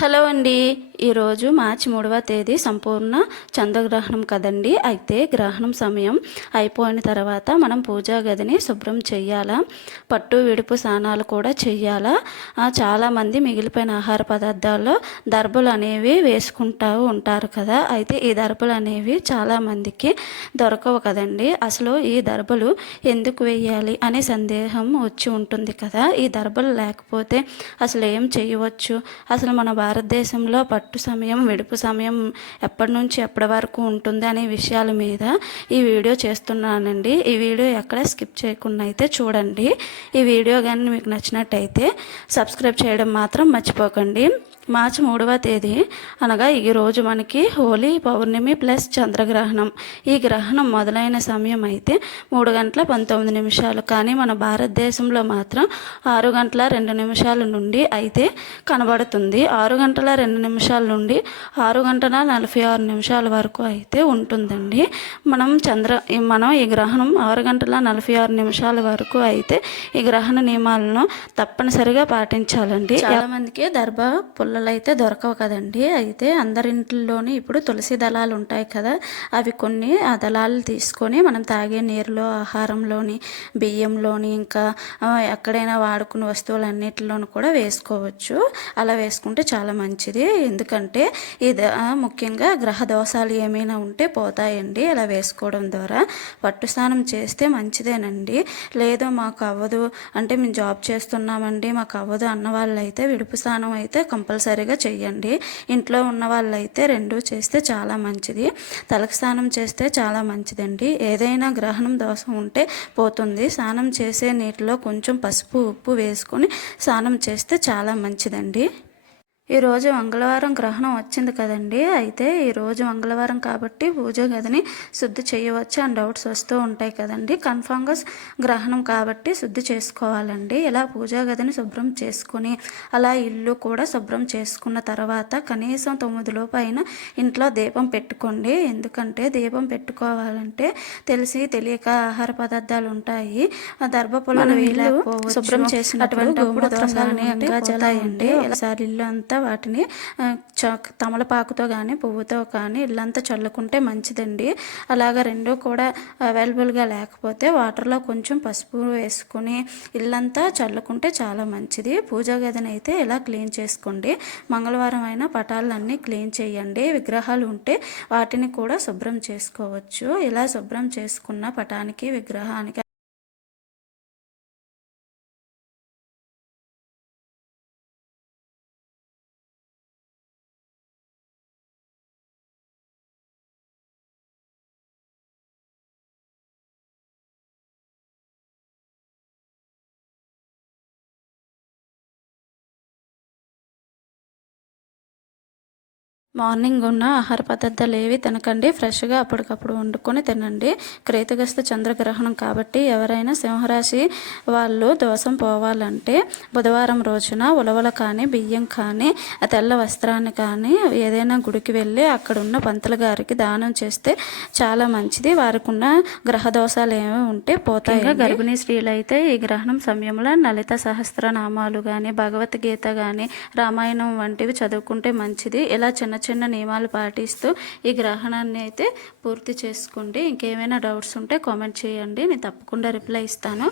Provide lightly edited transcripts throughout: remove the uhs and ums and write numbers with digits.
Hello అండి. ఈరోజు మార్చి 3వ తేదీ సంపూర్ణ చంద్రగ్రహణం కదండి. అయితే గ్రహణం సమయం అయిపోయిన తర్వాత మనం పూజా గదిని శుభ్రం చేయాలా, పట్టు విడుపు స్నానాలు కూడా చేయాలా. చాలామంది మిగిలిపోయిన ఆహార పదార్థాల్లో దర్భలు అనేవి వేసుకుంటూ ఉంటారు కదా. అయితే ఈ దర్భలు అనేవి చాలామందికి దొరకవు కదండి. అసలు ఈ దర్భలు ఎందుకు వేయాలి అనే సందేహం వచ్చి ఉంటుంది కదా. ఈ దర్భలు లేకపోతే అసలు ఏం చేయవచ్చు, అసలు మన భారతదేశంలో పట్టు సమయం విడుపు సమయం ఎప్పటి నుంచి ఎప్పటి వరకు ఉంటుంది అనే విషయాల మీద ఈ వీడియో చేస్తున్నానండి. ఈ వీడియో ఎక్కడ స్కిప్ చేయకుండా అయితే చూడండి. ఈ వీడియో కానీ మీకు నచ్చినట్టయితే సబ్స్క్రైబ్ చేయడం మాత్రం మర్చిపోకండి. మార్చి 3వ తేదీ అనగా ఈరోజు మనకి హోలీ పౌర్ణమి ప్లస్ చంద్రగ్రహణం. ఈ గ్రహణం మొదలైన సమయం అయితే 3 గంటల 19 నిమిషాలు, కానీ మన భారతదేశంలో మాత్రం 6 గంటల 2 నిమిషాల నుండి అయితే కనబడుతుంది. 6 గంటల 2 నిమిషాల నుండి 6 గంటల 46 నిమిషాల వరకు అయితే ఉంటుందండి. మనం ఈ గ్రహణం 6 గంటల 46 నిమిషాల వరకు అయితే ఈ గ్రహణ నియమాలను తప్పనిసరిగా పాటించాలండి. చాలామందికి దర్భ పుల్లలు అయితే దొరకవు కదండి. అయితే అందరింట్లోని ఇప్పుడు తులసి దళాలు ఉంటాయి కదా, అవి కొన్ని ఆ దళాలు తీసుకొని మనం తాగే నీరులో, ఆహారంలోని, బియ్యంలోని, ఇంకా ఎక్కడైనా వాడుకునే వస్తువులన్నిటిలోనూ కూడా వేసుకోవచ్చు. అలా వేసుకుంటే చాలా మంచిది. ఎందుకంటే ఇది ముఖ్యంగా గ్రహ దోషాలు ఏమైనా ఉంటే పోతాయండి అలా వేసుకోవడం ద్వారా. పట్టు స్నానం చేస్తే మంచిదేనండి. లేదు మాకు అవ్వదు అంటే మేము జాబ్ చేస్తున్నామండి మాకు అవ్వదు అన్న వాళ్ళు అయితే విడుపు స్నానం అయితే కంపల్సరీగా చెయ్యండి. ఇంట్లో ఉన్న వాళ్ళైతే 2 చేస్తే చాలా మంచిది. తలకు స్నానం చేస్తే చాలా మంచిదండి. ఏదైనా గ్రహణం దోషం ఉంటే పోతుంది. స్నానం చేసే నీటిలో కొంచెం పసుపు ఉప్పు వేసుకొని స్నానం చేస్తే చాలా మంచిదండి. ఈరోజు మంగళవారం గ్రహణం వచ్చింది కదండి. అయితే ఈరోజు మంగళవారం కాబట్టి పూజ గదిని శుద్ధి చేయవచ్చు అని డౌట్స్ వస్తూ ఉంటాయి కదండి. కన్ఫామ్గా గ్రహణం కాబట్టి శుద్ధి చేసుకోవాలండి. ఇలా పూజా గదిని శుభ్రం చేసుకుని అలా ఇల్లు కూడా శుభ్రం చేసుకున్న తర్వాత కనీసం 9 లోపు అయినా ఇంట్లో దీపం పెట్టుకోండి. ఎందుకంటే దీపం పెట్టుకోవాలంటే తెలిసి తెలియక ఆహార పదార్థాలు ఉంటాయి, దర్భపులను శుభ్రం చేసినటువంటి దోషాలని ఇంకా జలాయండి. ఒకసారి ఇల్లు అంతా వాటిని తమలపాకుతో కానీ పువ్వుతో కానీ ఇల్లంతా చల్లుకుంటే మంచిదండి. అలాగా 2 కూడా అవైలబుల్గా లేకపోతే వాటర్లో కొంచెం పసుపు వేసుకుని ఇల్లంతా చల్లుకుంటే చాలా మంచిది. పూజా గదిని అయితే ఇలా క్లీన్ చేసుకోండి. మంగళవారం అయినా పటాలన్నీ క్లీన్ చేయండి. విగ్రహాలు ఉంటే వాటిని కూడా శుభ్రం చేసుకోవచ్చు. ఇలా శుభ్రం చేసుకున్న పటానికి విగ్రహానికి మార్నింగ్ ఉన్న ఆహార పదార్థాలు ఏవి తినకండి. ఫ్రెష్గా అప్పటికప్పుడు వండుకొని తినండి. క్రేతుగస్త చంద్రగ్రహణం కాబట్టి ఎవరైనా సింహరాశి వాళ్ళు దోషం పోవాలంటే బుధవారం రోజున ఉలవలు కానీ బియ్యం కానీ తెల్ల వస్త్రాన్ని కానీ ఏదైనా గుడికి వెళ్ళి అక్కడ ఉన్న పంతులు గారికి దానం చేస్తే చాలా మంచిది. వారికి ఉన్న గ్రహ దోషాలు ఏమి ఉంటే పోతాయి. గర్భిణీ స్త్రీలు అయితే ఈ గ్రహణం సమయంలో లలిత సహస్రనామాలు కానీ భగవద్గీత కానీ రామాయణం వంటివి చదువుకుంటే మంచిది. ఇలా చిన్న చిన్న నియమాలు పాటిస్తూ ఈ గ్రహణాన్ని అయితే పూర్తి చేసుకోండి. ఇంకేమైనా డౌట్స్ ఉంటే కామెంట్ చేయండి, నేను తప్పకుండా రిప్లై ఇస్తాను.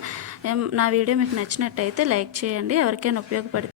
నా వీడియో మీకు నచ్చినట్టయితే లైక్ చేయండి. ఎవరికైనా ఉపయోగపడితే